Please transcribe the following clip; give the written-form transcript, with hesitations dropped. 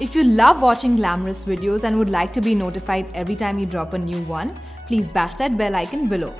If you love watching glamorous videos and would like to be notified every time you drop a new one, please bash that bell icon below.